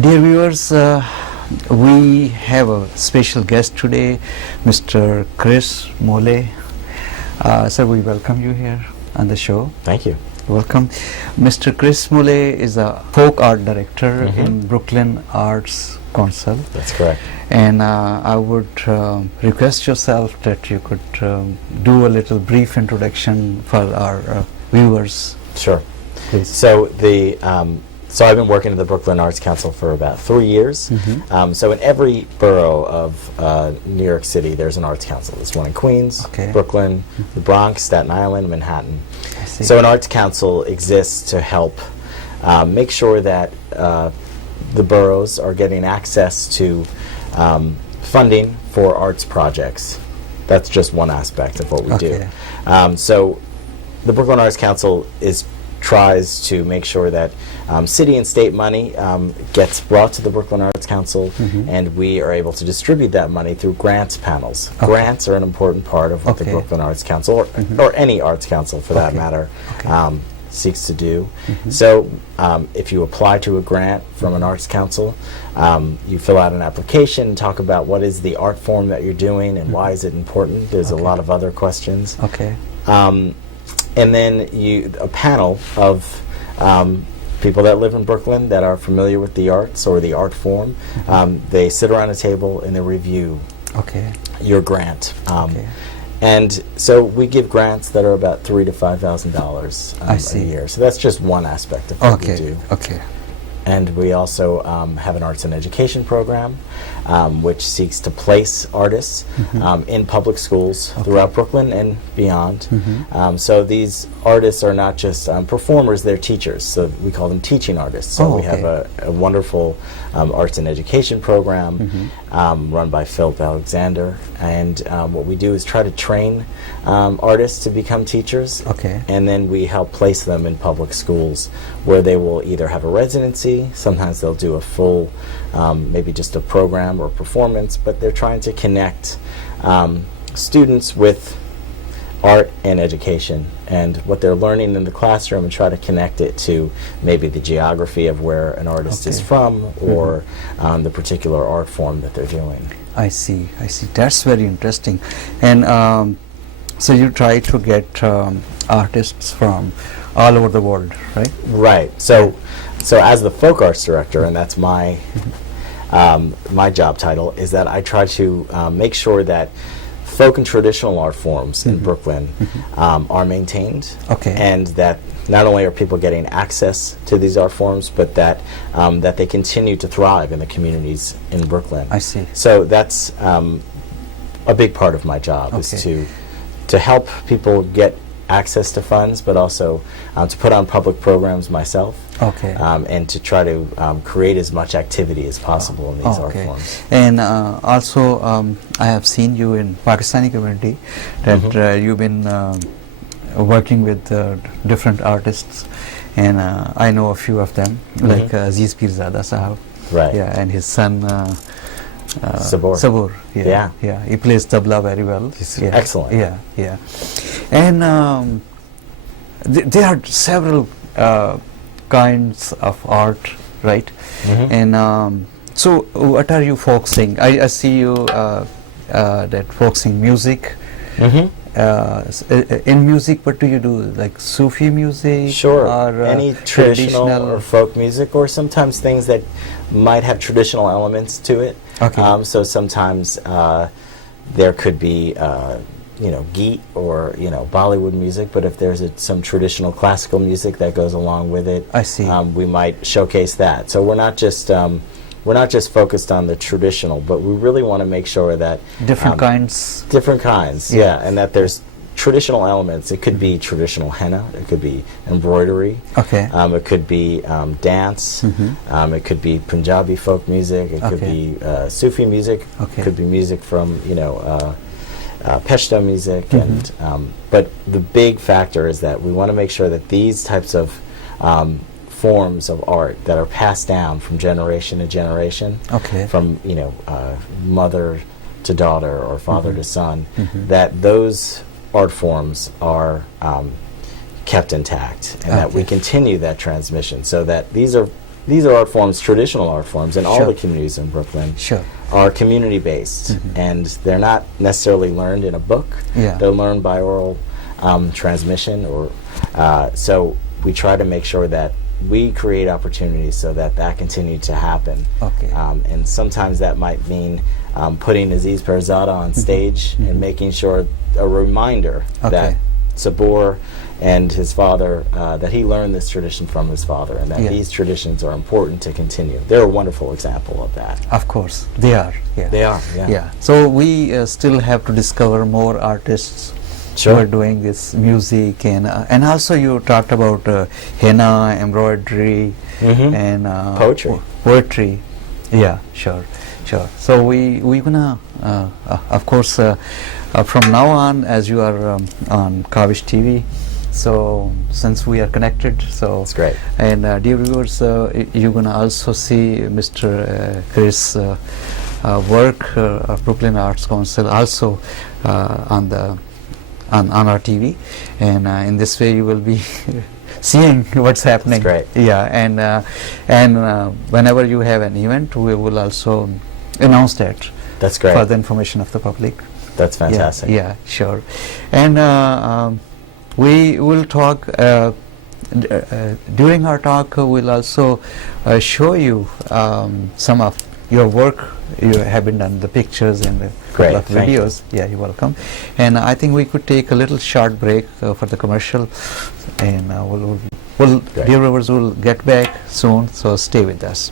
Dear viewers, we have a special guest today, Mr. Chris Mule. Sir, we welcome you here on the show. Thank you. Welcome. Mr. Chris Mule is a folk art director in Brooklyn Arts Council. That's correct. And I would request yourself that you could do a little brief introduction for our viewers. Sure. Please. So I've been working at the Brooklyn Arts Council for about 3 years. So in every borough of New York City, there's an arts council. There's one in Queens, Brooklyn, the Bronx, Staten Island, Manhattan. So an arts council exists to help make sure that the boroughs are getting access to funding for arts projects. That's just one aspect of what we do. So the Brooklyn Arts Council tries to make sure that city and state money gets brought to the Brooklyn Arts Council, and we are able to distribute that money through grants panels. Grants are an important part of what the Brooklyn Arts Council, or any arts council for that matter, seeks to do. So if you apply to a grant from an arts council, you fill out an application, talk about what is the art form that you're doing and why is it important. There's a lot of other questions. And then a panel of people that live in Brooklyn that are familiar with the arts or the art form, they sit around a table and they review your grant. And so we give grants that are about $3,000 to $5,000 a year. So that's just one aspect of what we do. And we also have an arts and education program, which seeks to place artists in public schools throughout Brooklyn and beyond. So these artists are not just performers, they're teachers. So we call them teaching artists. So we have a wonderful arts and education program run by Philip Alexander. And what we do is try to train artists to become teachers. And then we help place them in public schools where they will either have a residency, sometimes they'll do a full, maybe just a program or performance, but they're trying to connect students with art and education and what they're learning in the classroom and try to connect it to maybe the geography of where an artist is from or the particular art form that they're doing. I see. That's very interesting. And so you try to get artists from all over the world, right? Right. So as the folk arts director, and that's my my job title, is that I try to make sure that folk and traditional art forms in Brooklyn are maintained, and that not only are people getting access to these art forms, but that that they continue to thrive in the communities in Brooklyn. I see. So that's a big part of my job is to help people get access to funds, but also to put on public programs myself, and to try to create as much activity as possible in these art forms. And also, I have seen you in Pakistani community that you've been working with different artists, and I know a few of them, like Aziz Pirzada Sahab, and his son Sabur. He plays tabla very well. He's excellent. And there are several kinds of art, right? And so what are you focusing? I see you that focusing music. In music, what do you do? Like Sufi music? Sure. Or any traditional or folk music, or sometimes things that might have traditional elements to it. So sometimes there could be Geet or Bollywood music, but if there's some traditional classical music that goes along with it, we might showcase that. So we're not just focused on the traditional, but we really want to make sure that different kinds, and that there's traditional elements. It could be traditional henna, it could be embroidery, it could be dance, it could be Punjabi folk music, it could be Sufi music, it could be music from Peshto music, and but the big factor is that we want to make sure that these types of forms of art that are passed down from generation to generation, from mother to daughter or father to son, that those art forms are kept intact, and that we continue that transmission, so that these are these are art forms, traditional art forms, and all Sure. the communities in Brooklyn Sure. are community-based, and they're not necessarily learned in a book. Yeah. They're learned by oral transmission, or so we try to make sure that we create opportunities so that that continue to happen. Okay. And sometimes that might mean putting Aziz Perzada on stage and making sure a reminder that Sabur and his father, that he learned this tradition from his father, and that these traditions are important to continue. They're a wonderful example of that. Of course, they are. Yeah. They are, yeah. Yeah. So we still have to discover more artists who are doing this music, and also you talked about henna, embroidery, and poetry. Yeah, sure. So we gonna of course from now on, as you are on Kawish TV, so since we are connected, so that's great. And dear viewers, you're gonna also see Mr. Chris work of Brooklyn Arts Council also on our TV, and in this way you will be seeing what's happening. That's great. Yeah, and whenever you have an event, we will also announce that. That's great. For the information of the public. That's fantastic. Yeah, sure. And we will talk during our talk. We'll also show you some of your work you have been done, the pictures and the couple of videos. Yeah, you're welcome. And I think we could take a little short break for the commercial, and we'll dear viewers, will get back soon, so stay with us.